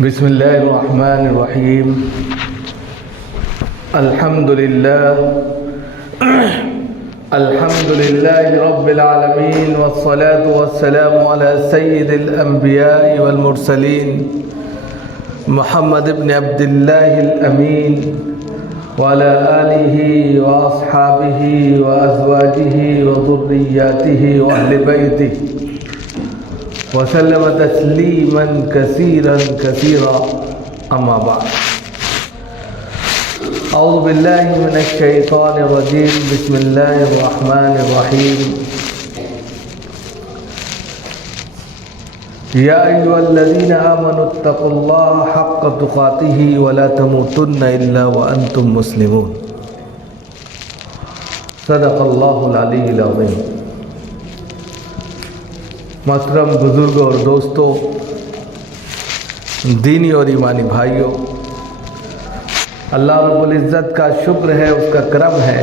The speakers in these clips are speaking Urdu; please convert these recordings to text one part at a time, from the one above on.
بسم الله الرحمن الرحيم. الحمد لله رب العالمين، والصلاة والسلام على سيد الأنبياء والمرسلين محمد بن عبد الله الأمين وعلى آله وأصحابه وأزواجه وذرياته وأهل بيته وسلم تسليما كثيرا كثيرا. أما بعد، أعوذ بالله من الشيطان الرجيم. بسم الله الرحمن الرحيم. يا أيها الذين آمنوا اتقوا الله حق تقاته ولا تموتن إلا وأنتم مسلمون. صدق الله العلي العظيم. محترم بزرگوں اور دوستوں، دینی اور ایمانی بھائیوں، اللہ رب العزت کا شکر ہے، اس کا کرم ہے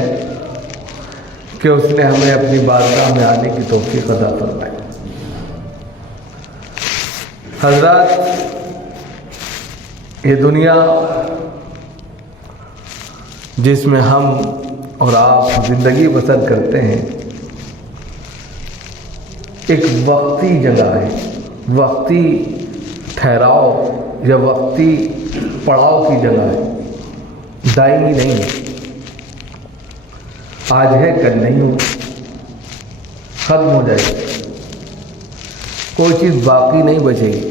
کہ اس نے ہمیں اپنی بارگاہ میں آنے کی توفیق عطا فرمائی. حضرات، یہ دنیا جس میں ہم اور آپ زندگی بسر کرتے ہیں ایک وقتی جگہ ہے، وقتی ٹھہراؤ یا وقتی پڑاؤ کی جگہ ہے، دائمی نہیں ہے. آج ہے کل نہیں ہو، ختم ہو جائے گی، کوئی چیز باقی نہیں بچے گی.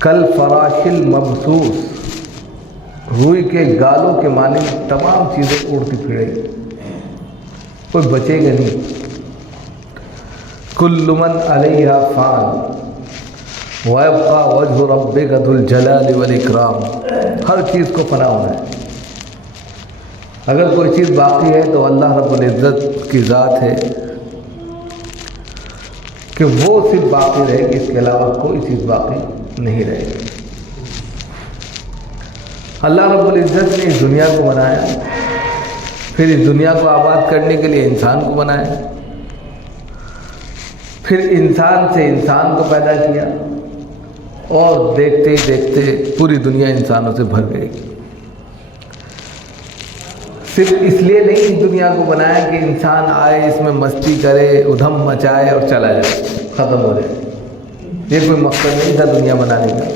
کل فراش المبثوث، روئی کے گالوں کے مانند تمام چیزیں اڑتی پھرے گی، کوئی بچے گا نہیں. کل من علیہا فان وَيَبْقَى وَجْهُ رَبِّكَ ذُو الْجَلَالِ وَالْإِكْرَامِ. ہر چیز کو فنا ہونا ہے. اگر کوئی چیز باقی ہے تو اللہ رب العزت کی ذات ہے کہ وہ صرف باقی رہے گی، اس کے علاوہ کوئی چیز باقی نہیں رہے گی. اللہ رب العزت نے اس دنیا کو بنایا، پھر اس دنیا کو آباد کرنے کے لیے انسان کو بنایا، پھر انسان سے انسان کو پیدا کیا، اور دیکھتے دیکھتے پوری دنیا انسانوں سے بھر گئی. صرف اس لیے نہیں اس دنیا کو بنایا کہ انسان آئے، اس میں مستی کرے، ادھم مچائے اور چلا جائے، ختم ہو جائے. یہ کوئی مقصد نہیں تھا دنیا بنانے کا.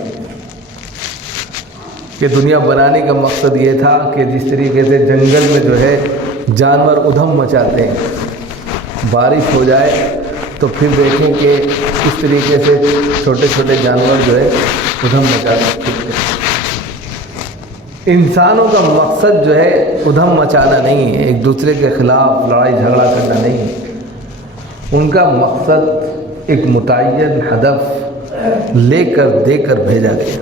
کہ دنیا بنانے کا مقصد یہ تھا کہ جس طریقے سے جنگل میں جو ہے جانور ادھم مچاتے ہیں، بارش ہو جائے تو پھر دیکھیں کہ اس طریقے سے چھوٹے چھوٹے جانور جو ہے ادھم مچاتے ہیں. انسانوں کا مقصد جو ہے ادھم مچانا نہیں ہے، ایک دوسرے کے خلاف لڑائی جھگڑا کرنا نہیں ہے. ان کا مقصد ایک متعین ہدف لے کر دے کر بھیجا گیا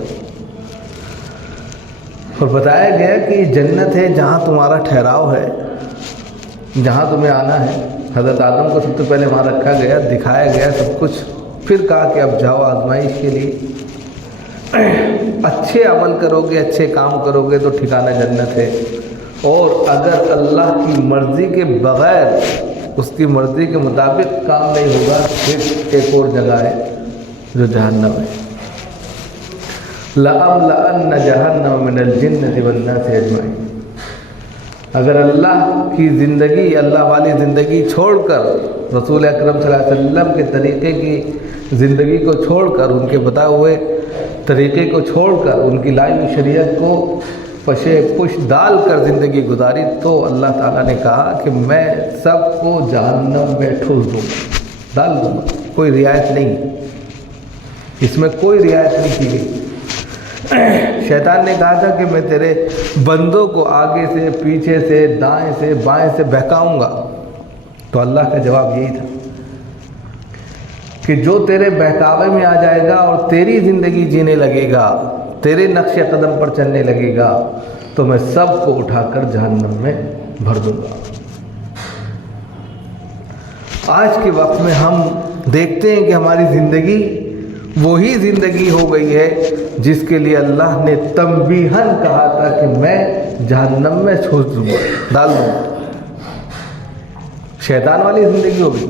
اور بتایا گیا کہ یہ جنت ہے جہاں تمہارا ٹھہراؤ ہے، جہاں تمہیں آنا ہے. حضرت آدم کو سب سے پہلے وہاں رکھا گیا، دکھایا گیا سب کچھ، پھر کہا کہ اب جاؤ آزمائش کے لیے. اچھے عمل کرو گے، اچھے کام کرو گے تو ٹھکانہ جنت ہے، اور اگر اللہ کی مرضی کے بغیر، اس کی مرضی کے مطابق کام نہیں ہوگا تو پھر ایک اور جگہ ہے جو جہنم ہے. لَأَمْلَأَنَّ جَهَنَّمَ مِنَ الْجِنَّةِ وَالنَّاسِ أَجْمَعِينَ. اگر اللہ کی زندگی، اللہ والی زندگی چھوڑ کر، رسول اکرم صلی اللہ علیہ وسلم کے طریقے کی زندگی کو چھوڑ کر، ان کے بتائے ہوئے طریقے کو چھوڑ کر، ان کی لائی ہوئی شریعت کو پش ڈال کر زندگی گزاری تو اللہ تعالیٰ نے کہا کہ میں سب کو جہنم میں ٹھوس دوں گا، ڈال دوں گا. کوئی رعایت نہیں، اس میں کوئی رعایت نہیں کی گئی. شیطان نے کہا تھا کہ میں تیرے بندوں کو آگے سے، پیچھے سے، دائیں سے، بائیں سے بہکاؤں گا. تو اللہ کا جواب یہی تھا کہ جو تیرے بہکاوے میں آ جائے گا اور تیری زندگی جینے لگے گا، تیرے نقش قدم پر چلنے لگے گا، تو میں سب کو اٹھا کر جہنم میں بھر دوں گا. آج کے وقت میں ہم دیکھتے ہیں کہ ہماری زندگی وہی زندگی ہو گئی ہے جس کے لیے اللہ نے تنبیہاً کہا تھا کہ میں جہنم میں چھوڑ دوں گا، ڈال دوں گا. شیطان والی زندگی ہوگی.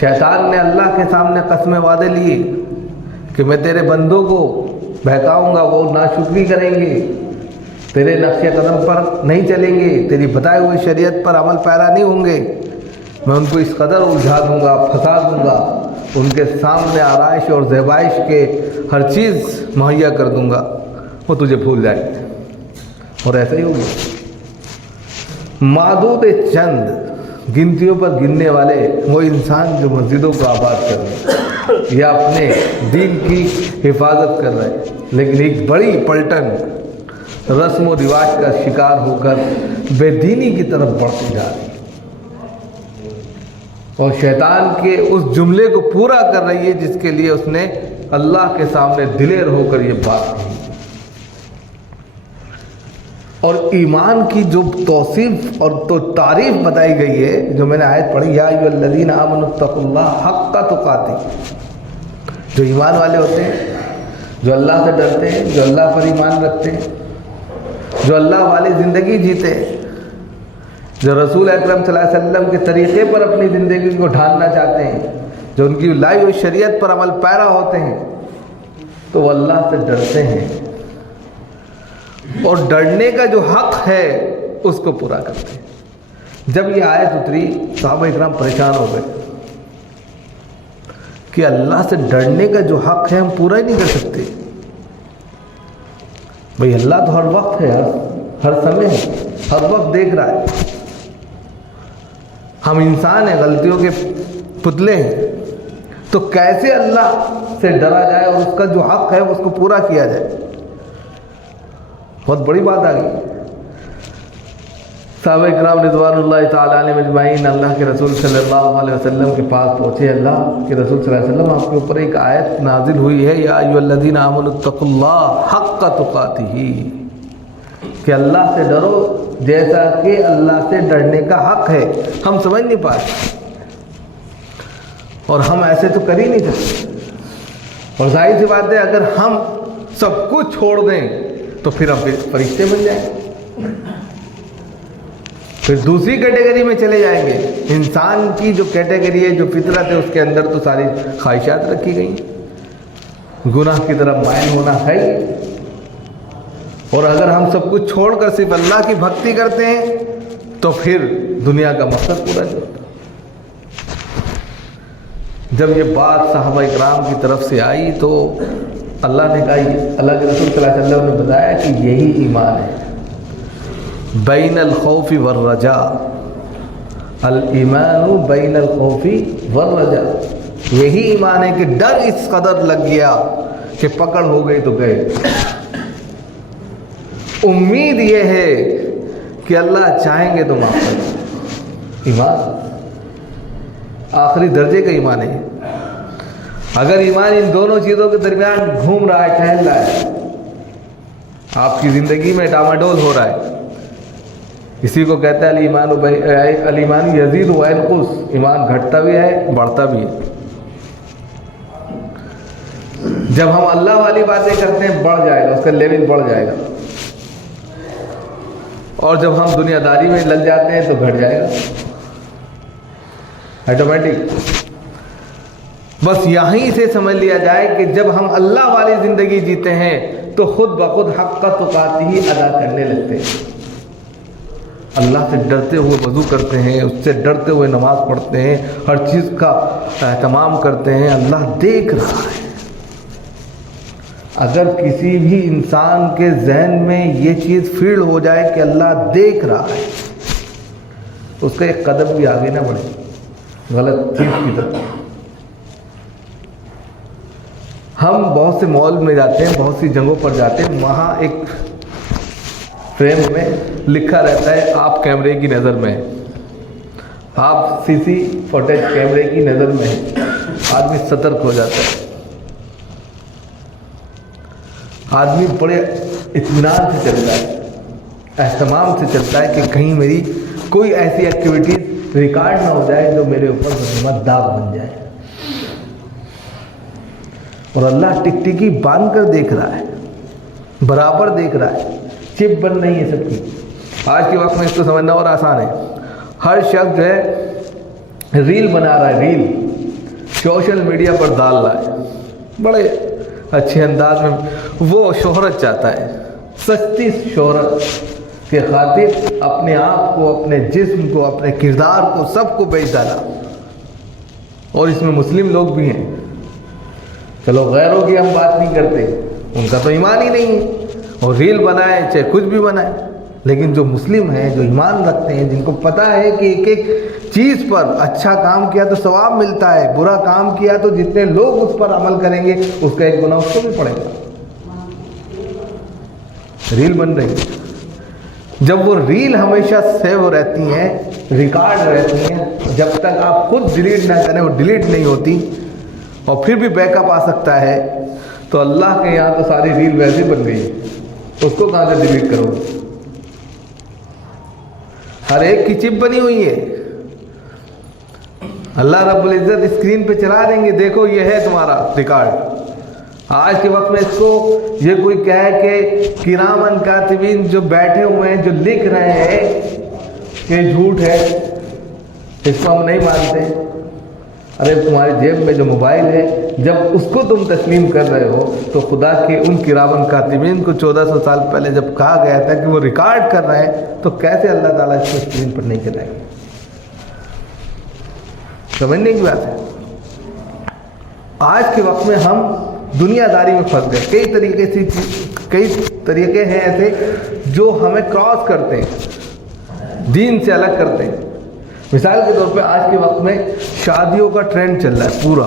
شیطان نے اللہ کے سامنے قسمیں وعدے لیے کہ میں تیرے بندوں کو بہکاؤں گا، وہ ناشکری کریں گے، تیرے نقش قدم پر نہیں چلیں گے، تیری بتائی ہوئی شریعت پر عمل پیرا نہیں ہوں گے، میں ان کو اس قدر الجھا دوں گا، پھنسا دوں گا، ان کے سامنے آرائش اور زیبائش کے ہر چیز مہیا کر دوں گا، وہ تجھے بھول جائیں گے۔ اور ایسا ہی ہوگا۔ معدود چند گنتیوں پر گننے والے وہ انسان جو مسجدوں کو آباد کر رہے یا اپنے دین کی حفاظت کر رہے، لیکن ایک بڑی پلٹن رسم و رواج کا شکار ہو کر بے دینی کی طرف بڑھتی جا رہی اور شیطان کے اس جملے کو پورا کر رہی ہے جس کے لیے اس نے اللہ کے سامنے دلیر ہو کر یہ بات کہی۔ اور ایمان کی جو توصیف اور تو تعریف بتائی گئی ہے، جو میں نے آیت پڑھی، یا ایھا الذین آمنوا اتقوا اللہ حق تقاتہ، جو ایمان والے ہوتے ہیں، جو اللہ سے ڈرتے ہیں، جو اللہ پر ایمان رکھتے ہیں، جو اللہ والی زندگی جیتے ہیں، جو رسول اکرم صلی اللہ علیہ وسلم کے طریقے پر اپنی زندگی کو ڈھالنا چاہتے ہیں، جو ان کی لائی ہوئی شریعت پر عمل پیرا ہوتے ہیں، تو وہ اللہ سے ڈرتے ہیں اور ڈرنے کا جو حق ہے اس کو پورا کرتے ہیں۔ جب یہ آیت اتری صحابہ اکرام پریشان ہو گئے کہ اللہ سے ڈرنے کا جو حق ہے ہم پورا ہی نہیں کر سکتے۔ بھئی اللہ تو ہر وقت ہے، ہر سمے ہے، ہر وقت دیکھ رہا ہے، ہم انسان ہیں، غلطیوں کے پتلے ہیں، تو کیسے اللہ سے ڈرا جائے اور اس کا جو حق ہے اس کو پورا کیا جائے؟ بہت بڑی بات آ گئی۔ صحابہ اکرام رضوان اللہ تعالیٰ علیہم اجمعین اللہ کے رسول صلی اللہ علیہ وسلم کے پاس پہنچے۔ اللہ کے رسول صلی اللہ علیہ وسلم، آپ کے اوپر ایک آیت نازل ہوئی ہے، یا ایھا الذین آمنوا اتقوا اللہ حق تقاتہ، کہ اللہ سے ڈرو جیسا کہ اللہ سے ڈرنے کا حق ہے۔ ہم سمجھ نہیں پائے اور ہم ایسے تو کر ہی نہیں سکتے، اور ظاہر سی بات ہے اگر ہم سب کچھ چھوڑ دیں تو پھر ہم فرشتے بن جائیں گے، پھر دوسری کیٹیگری میں چلے جائیں گے۔ انسان کی جو کیٹیگری ہے، جو فطرت ہے، اس کے اندر تو ساری خواہشات رکھی گئی، گناہ کی طرف مائل ہونا ہے ہی۔ اور اگر ہم سب کچھ چھوڑ کر صرف اللہ کی بھکتی کرتے ہیں تو پھر دنیا کا مقصد پورا نہیں ہوتا۔ جب یہ بات صحابہ اکرام کی طرف سے آئی تو اللہ نے کہا، اللہ کے رسول صلی اللہ علیہ وسلم نے بتایا کہ یہی ایمان ہے، بین الخوف والرجاء، الایمان بین الخوف والرجاء، یہی ایمان ہے کہ ڈر اس قدر لگ گیا کہ پکڑ ہو گئی تو گئے، امید یہ ہے کہ اللہ چاہیں گے تو معاف کر دیں۔ ایمان آخری درجے کا ایمان ہے۔ اگر ایمان ان دونوں چیزوں کے درمیان گھوم رہا ہے، ٹہل رہا ہے، آپ کی زندگی میں ڈاماڈول ہو رہا ہے، اسی کو کہتے ہیں الایمان یزید و ینقص، ایمان گھٹتا بھی ہے بڑھتا بھی ہے۔ جب ہم اللہ والی باتیں کرتے ہیں بڑھ جائے گا، اس کا لیول بڑھ جائے گا، اور جب ہم دنیا داری میں لگ جاتے ہیں تو گھٹ جائے گا آٹومیٹک۔ بس یہیں سے سمجھ لیا جائے کہ جب ہم اللہ والی زندگی جیتے ہیں تو خود بخود حق تقاتہ ہی ادا کرنے لگتے ہیں، اللہ سے ڈرتے ہوئے وضو کرتے ہیں، اس سے ڈرتے ہوئے نماز پڑھتے ہیں، ہر چیز کا اہتمام کرتے ہیں، اللہ دیکھ رہا ہے۔ اگر کسی بھی انسان کے ذہن میں یہ چیز فیل ہو جائے کہ اللہ دیکھ رہا ہے، اس کا ایک قدم بھی آگے نہ بڑھے غلط چیز کی طرف۔ ہم بہت سے مال میں جاتے ہیں، بہت سی جگہوں پر جاتے ہیں، وہاں ایک فریم میں لکھا رہتا ہے آپ کیمرے کی نظر میں ہیں، آپ سی سی فوٹیج کیمرے کی نظر میں ہیں۔ آدمی سترک ہو جاتا ہے، آدمی بڑے اطمینان سے چلتا ہے، اہتمام سے چلتا ہے کہ کہیں میری کوئی ایسی ایکٹیویٹیز ریکارڈ نہ ہو جائے جو میرے اوپر مصیبت داغ بن جائے۔ اور اللہ ٹک ٹکی باندھ کر دیکھ رہا ہے، برابر دیکھ رہا ہے، چپ بند نہیں ہے سب کی۔ آج کے وقت میں اس کو سمجھنا اور آسان ہے، ہر شخص جو ہے ریل بنا رہا ہے، ریل سوشل میڈیا پر ڈال رہا ہے، بڑے اچھے انداز میں وہ شہرت چاہتا ہے، سستی شہرت کے خاطر اپنے آپ کو، اپنے جسم کو، اپنے کردار کو، سب کو بیچ ڈالا. اور اس میں مسلم لوگ بھی ہیں. چلو غیروں کی ہم بات نہیں کرتے، ان کا تو ایمان ہی نہیں ہے، اور ریل بنائے چاہے کچھ بھی بنائے. لیکن جو مسلم ہیں، جو ایمان رکھتے ہیں، جن کو پتہ ہے کہ ایک ایک چیز پر اچھا کام کیا تو ثواب ملتا ہے، برا کام کیا تو جتنے لوگ اس پر عمل کریں گے اس کا ایک گناہ اس کو بھی پڑے گا. ریل بن رہی ہے، جب وہ ریل ہمیشہ سیو رہتی ہیں، ریکارڈ رہتی ہیں، جب تک آپ خود ڈیلیٹ نہ کریں وہ ڈیلیٹ نہیں ہوتی، اور پھر بھی بیک اپ آ سکتا ہے. تو اللہ کے یہاں تو ساری ریل ویسے بن گئی، اس کو کہاں سے ڈیلیٹ کرو گے؟ ہر ایک کی چپ بنی ہوئی ہے. اللہ رب العزت اسکرین پہ چلا دیں گے، دیکھو یہ ہے تمہارا ریکارڈ. آج کے وقت میں اس کو یہ کوئی کہے کہ کرامن کاتبین جو بیٹھے ہوئے ہیں، جو لکھ رہے ہیں کہ جھوٹ ہے، اس کو ہم نہیں مانتے. ارے تمہاری جیب میں جو موبائل ہے، جب اس کو تم تسلیم کر رہے ہو تو خدا کے ان کرامن کاتبین کو 1400 سال پہلے جب کہا گیا تھا کہ وہ ریکارڈ کر رہے ہیں، تو کیسے اللہ تعالیٰ اس کو اسکرین پر نہیں چلائے گا؟ سمجھنے کی بات ہے. آج کے وقت میں ہم دنیا داری میں پھنس گئے. کئی طریقے ہیں ایسے جو ہمیں کراس کرتے ہیں، دین سے الگ کرتے ہیں. مثال کے طور پہ آج کے وقت میں شادیوں کا ٹرینڈ چل رہا ہے پورا.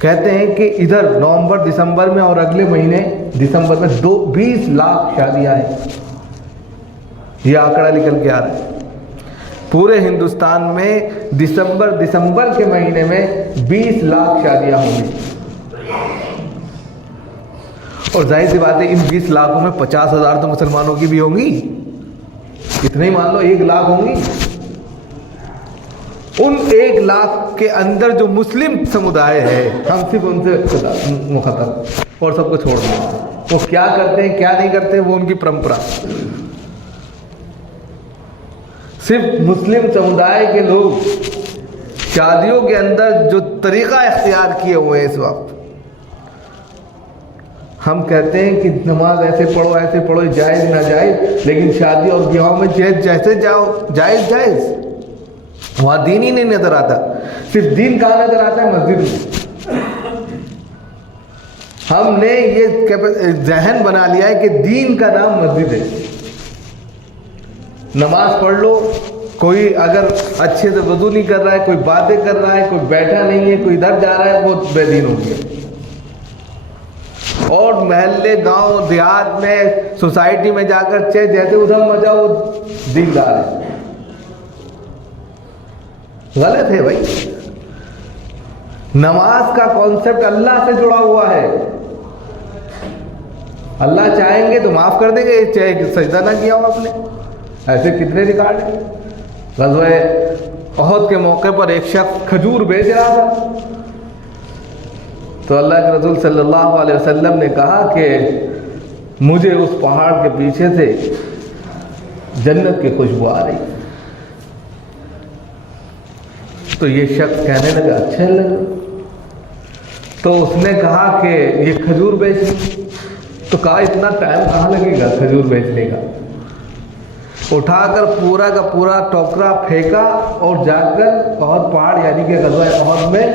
کہتے ہیں کہ ادھر نومبر دسمبر میں اور اگلے مہینے دسمبر میں 20 لاکھ شادیاں ہیں. یہ آنکڑا نکل کے آ رہا ہے. پورے ہندوستان میں دسمبر کے مہینے میں 20 لاکھ شادیاں ہوں گی. اور ظاہر سی بات ہے ان 20 لاکھوں میں 50,000 تو مسلمانوں کی بھی ہوں گی. اتنے ہی مان لو 1 لاکھ ہوں گی. ان 1 لاکھ کے اندر جو مسلم سمودائے ہے، ہم صرف ان سے مخاطب اور سب کو چھوڑ دیں. وہ کیا کرتے ہیں کیا نہیں کرتے وہ ان کی پرمپرا. صرف مسلم سمودائے کے لوگ شادیوں کے اندر جو طریقہ اختیار کیے ہوئے ہیں اس وقت، ہم کہتے ہیں کہ نماز ایسے پڑھو جائز ناجائز، لیکن شادی اور بیاہوں میں جیسے جاؤ جائز. وہاں دین ہی نہیں نظر آتا. صرف دین کہاں نظر آتا ہے؟ مسجد میں. ہم نے یہ ذہن بنا لیا ہے کہ دین کا نام مسجد ہے. نماز پڑھ لو، کوئی اگر اچھے سے وضو نہیں کر رہا ہے، کوئی باتیں کر رہا ہے، کوئی بیٹھا نہیں ہے، کوئی ادھر جا رہا ہے، وہ بے دین ہو گیا. اور محلے گاؤں دیہات میں سوسائٹی میں جا کر جیسے ادھر مچا وہ دیندار ہے. غلط ہے بھائی. نماز کا کانسیپٹ اللہ سے جڑا ہوا ہے. اللہ چاہیں گے تو معاف کر دیں گے، چاہے سجدہ نہ کیا ہو آپ نے. ایسے کتنے ریکارڈ ہیں. غزوہ احد کے موقع پر ایک شخص کھجور بیچ رہا تھا، تو اللہ کے رسول صلی اللہ علیہ وسلم نے کہا کہ مجھے اس پہاڑ کے پیچھے سے جنت کی خوشبو آ رہی. تو یہ شخص کہنے لگا اچھا لگا. تو اس نے کہا کہ یہ کھجور بیچ. تو کہا اتنا ٹائم کہاں لگے گا کھجور بیچنے کا. اٹھا کر پورا کا پورا ٹوکرا پھینکا اور جا کر احد پہاڑ یعنی کہ غزوہ احد میں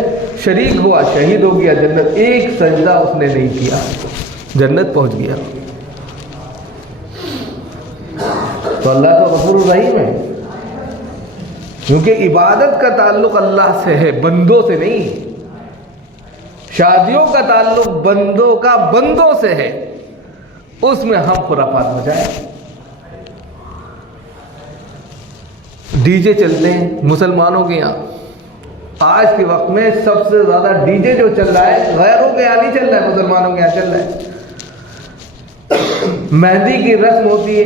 شریک ہوا، شہید ہو گیا. جنت ایک سجدہ اس نے نہیں کیا، جنت پہنچ گیا. تو اللہ کا غفور الرحیم ہے، کیونکہ عبادت کا تعلق اللہ سے ہے، بندوں سے نہیں. شادیوں کا تعلق بندوں سے ہے، اس میں ہم خرافات مچائیں. ڈی جے چلتے ہیں مسلمانوں کے یہاں. آج کے وقت میں سب سے زیادہ ڈی جے جو چل رہا ہے غیروں کے یہاں نہیں چل رہا ہے، مسلمانوں کے یہاں چل رہا ہے. مہندی کی رسم ہوتی ہے،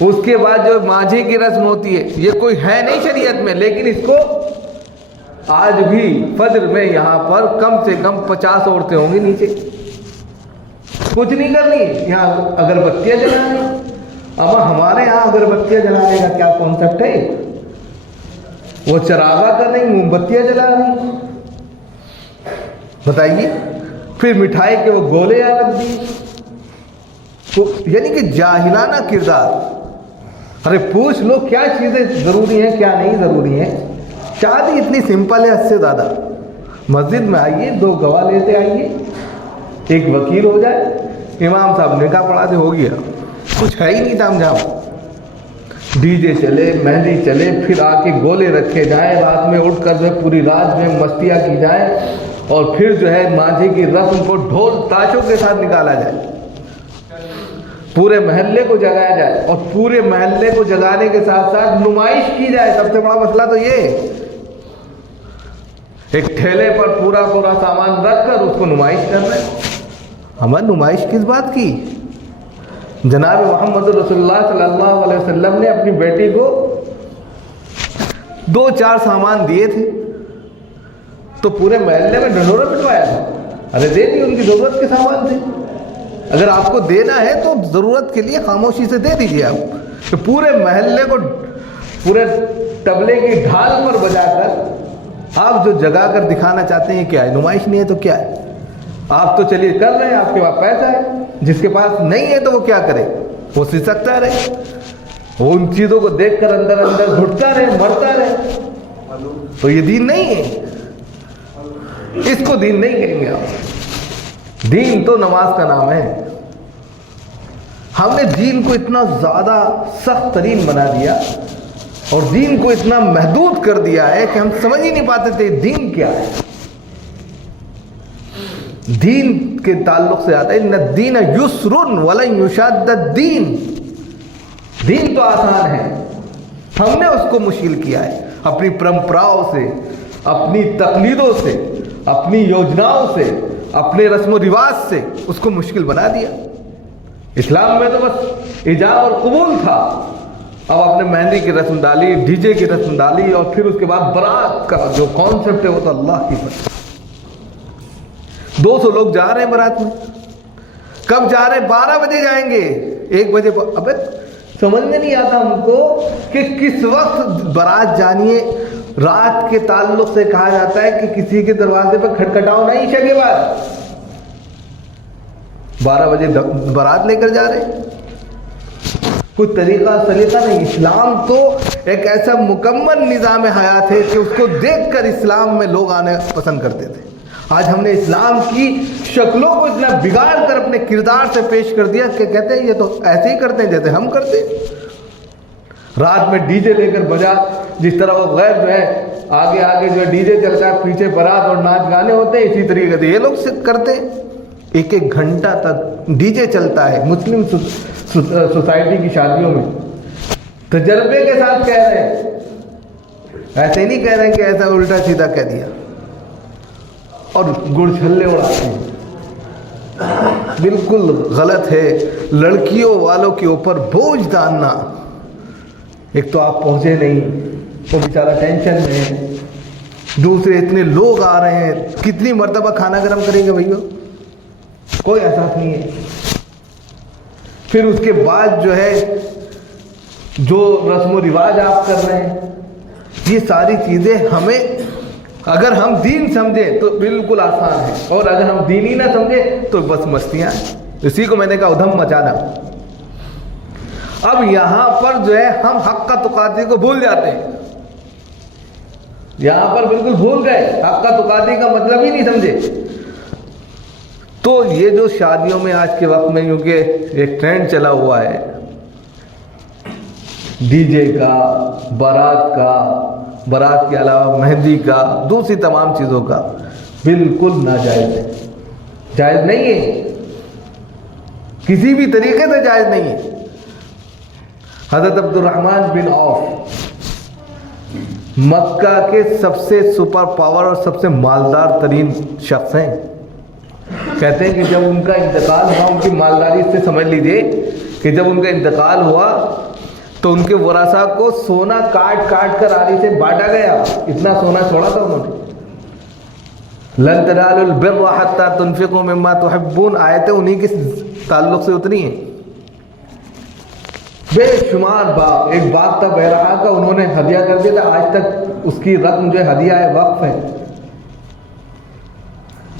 اس کے بعد جو ماجھے کی رسم ہوتی ہے، یہ کوئی ہے نہیں شریعت میں، لیکن اس کو آج بھی فجر میں یہاں پر کم سے کم 50 عورتیں ہوں گی نیچے. کچھ نہیں کرنی، یہاں اگربتیاں جلانی. اب ہمارے یہاں اگربتیاں جلانے کا کیا کانسیپٹ ہے؟ وہ چراغا کا نہیں، موم بتیاں جلا رہی. بتائیے پھر مٹھائی کے وہ گولے رکھ دی، یعنی کہ جاہلانہ کردار۔ ارے پوچھ لو کیا چیزیں ضروری ہیں کیا نہیں ضروری ہیں۔ شادی اتنی سمپل ہے، حد سے زیادہ۔ مسجد میں آئیے، 2 گواہ لیتے آئیے، ایک وکیل ہو جائے، امام صاحب نکاح پڑھا دے، ہو گیا۔ کچھ ہے ہی نہیں تھا جہاں، ڈی جے چلے، مہندی چلے، پھر آ کے گولے رکھے جائیں، رات میں اٹھ کر جو ہے پوری رات جو ہے مستیاں کی جائیں، اور پھر جو ہے مانجھے کی رسم کو ڈھول تاشوں کے ساتھ نکالا جائے، پورے محلے کو جگایا جائے، اور پورے محلے کو جگانے کے ساتھ ساتھ نمائش کی جائے۔ سب سے بڑا مسئلہ تو یہ، ایک ٹھیلے پر پورا سامان رکھ کر اس کو نمائش کر رہے ہیں۔ ہمیں نمائش کس بات کی؟ جناب محمد رسول اللہ صلی اللہ علیہ وسلم نے اپنی بیٹی کو 2-4 سامان دیے تھے، تو پورے محلے میں ڈھنڈورا پٹوایا تھا، ارے دے دی، ان کی ضرورت کے سامان تھے۔ اگر آپ کو دینا ہے تو ضرورت کے لیے خاموشی سے دے دیجیے آپ۔ تو پورے محلے کو پورے طبلے کی ڈھال پر بجا کر آپ جو جگا کر دکھانا چاہتے ہیں کیا ہے؟ نمائش نہیں ہے تو کیا ہے؟ آپ تو چلیے کر رہے ہیں، آپ کے پاس پیسہ ہے، جس کے پاس نہیں ہے تو وہ کیا کرے؟ وہ سسکتا رہے، وہ ان چیزوں کو دیکھ کر اندر گھٹتا رہے، مرتا رہے۔ تو یہ دین نہیں ہے، اس کو دین نہیں کہیں گے آپ۔ دین تو نماز کا نام ہے۔ ہم نے دین کو اتنا زیادہ سخت ترین بنا دیا اور دین کو اتنا محدود کر دیا ہے کہ ہم سمجھ ہی نہیں پاتے تھے دین کیا ہے۔ دین کے تعلق سے آتا ہے ان الدین یسر ولن یشاد الدین، دین تو آسان ہے، ہم نے اس کو مشکل کیا ہے اپنی پرمپراؤں سے، اپنی تقلیدوں سے، اپنی یوجناؤں سے، اپنے رسم و رواج سے اس کو مشکل بنا دیا۔ اسلام میں تو بس ایجاب اور قبول تھا، اب آپ نے مہندی کی رسم ڈالی، ڈی جے کی رسم ڈالی، اور پھر اس کے بعد برات کا جو کانسیپٹ ہے وہ تو اللہ کی پتہ۔ 200 لوگ جا رہے ہیں برات میں، کب جا رہے ہیں؟ 12 بجے جائیں گے، 1 بجے۔ ابے سمجھ میں نہیں آتا ہم کو کہ کس وقت برات جانی ہے۔ رات کے تعلق سے کہا جاتا ہے کہ کسی کے دروازے پہ کھٹکھٹاؤ نہیں عشاء کے بعد۔ 12 بجے برات لے کر جا رہے ہیں، کوئی طریقہ سلیقہ نہیں۔ اسلام تو ایک ایسا مکمل نظام حیات ہے کہ اس کو دیکھ کر اسلام میں لوگ آنے پسند کرتے تھے۔ آج ہم نے اسلام کی شکلوں کو اتنا بگاڑ کر اپنے کردار سے پیش کر دیا کہ کہتے ہیں یہ تو ایسے ہی کرتے ہیں جیسے ہم کرتے ہیں۔ رات میں ڈی جے لے کر بجا، جس طرح وہ غیر جو ہے آگے جو ہے ڈی جے چلتا ہے، پیچھے برات اور ناچ گانے ہوتے ہیں، اسی طریقے سے یہ لوگ کرتے ہیں۔ 1 گھنٹہ تک ڈی جے چلتا ہے مسلم سوسائٹی کی شادیوں میں۔ تجربے کے ساتھ کہہ رہے ہیں، ایسے نہیں کہہ رہے ہیں کہ ایسا الٹا سیدھا کہہ دیا، اور گڑ چھلے اڑاتے ہیں۔ بالکل غلط ہے لڑکیوں والوں کے اوپر بوجھ ڈالنا۔ ایک تو آپ پہنچے نہیں، وہ بیچارہ ٹینشن میں ہے، دوسرے اتنے لوگ آ رہے ہیں، کتنی مرتبہ کھانا گرم کریں گے بھائیو؟ کوئی احساس نہیں ہے۔ پھر اس کے بعد جو ہے جو رسم و رواج آپ کر رہے ہیں، یہ ساری چیزیں ہمیں اگر ہم دین سمجھیں تو بالکل آسان ہے، اور اگر ہم دین ہی نہ سمجھیں تو بس مستیاں ہیں۔ اسی کو میں نے کہا ادھم مچانا۔ اب یہاں پر جو ہے ہم حق کا تقاضی کو بھول جاتے ہیں، یہاں پر بالکل بھول گئے، حق کا تقاضی کا مطلب ہی نہیں سمجھے۔ تو یہ جو شادیوں میں آج کے وقت میں کیونکہ ایک ٹرینڈ چلا ہوا ہے ڈی جے کا، برات کے علاوہ مہندی کا، دوسری تمام چیزوں کا، بالکل ناجائز ہے، جائز نہیں ہے، کسی بھی طریقے سے جائز نہیں ہے۔ حضرت عبد الرحمن بن عوف مکہ کے سب سے سپر پاور اور سب سے مالدار ترین شخص ہیں۔ کہتے ہیں کہ جب ان کا انتقال ہوا، ان کی مالداری سے سمجھ لیجئے کہ جب ان کا انتقال ہوا تو ان کے ورثاء کو سونا کاٹ کر آری سے بانٹا گیا، اتنا سونا چھوڑا تھا انہوں نے۔ لن تنالوا البر حتى تنفقوا مما تحبون، آیتیں انہی کے تعلق سے اتری ہیں۔ بے شمار باغ، ایک باغ تھا بہرحا کا، انہوں نے ہدیہ کر دیا تھا، آج تک اس کی رقم جو ہے ہدیہ ہے، وقف ہے۔